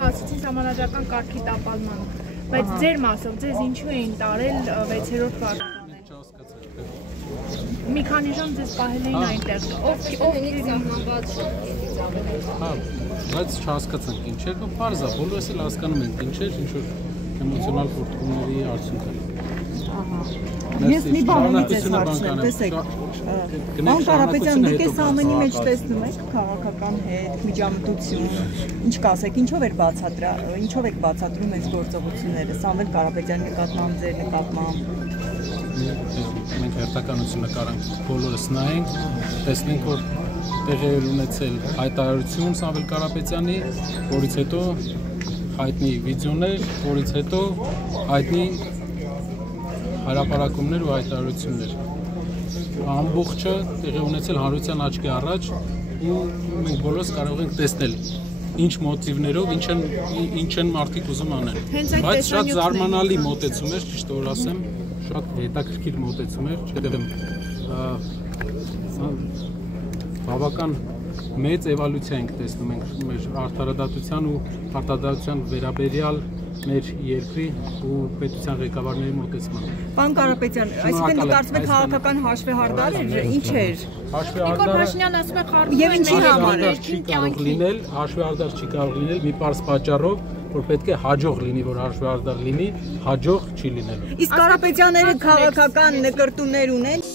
Ասացին համանadrական կարգի տապալման, բայց ձեր մասով ձեզ ինչու էին տարել 6-րդ վարքանը։ Մի քանի ժամ ձեզ պահել էին այնտեղ։ Ով սահմանված բայց չհասկացանք ինչ էր, պարզ է, բոլորս էլ հասկանում ենք ինչ էր, ինչ որ էմոցիոնալ խորտումների արդյունք է։ Ես մի բան ունեցես հարցնել, տեսեք, Պարոն Կարապետյան, դուք այս ամենի մեջ տեսնում եք քաղաքական հետ, միջամտություն, ինչ կասեք, ինչով եք բացատրում այս գործողությունները, Սամվել Կարապետյանի նկատմամբ, ձեր նկատմամբ։ Մենք հերթականություն նկարանք, բոլորս նայենք, տեսնենք, որ տեղի էր ունեցել հայտարարություն Սամվել Կարապետյանի, որից հետո հայտնի վիդեոներ, որից հետո հայտնի հրապարակումներ ու հայտարարություններ։ Ամբողջը տեղի ունեցել հանրության աչքի առաջ ու մենք բոլորս կարող ենք տեսնել ինչ մոտիվներով, ինչ են մարդիկ ուզում անել։ Բայց շատ զարմանալի մոտեցում էր, ճիշտ որ ասեմ, շատ հետաքրքիր մոտեցում էր, չգիտեմ, բավական մեծ էվոլյուցիա ենք տեսնում ենք մեր արդարադատության ու արտադրության վերաբերյալ մեր երկրի ու պետության ղեկավարների մոտեցման։ Պարոն Կարապետյան, այսինքն կարծում եք քաղաքական հաշվեհարդար էր, ինչ էր։ Եվ ինչի համար հաշվեհարդար չի կարող լինել մի պարզ պատճառով, որ պետք է հաջող լինի, որ հաշվեհարդար լինի, հաջող չի լինելու։ Իսկ Կարապետյանները քաղաքական նկրտումներ ունեն։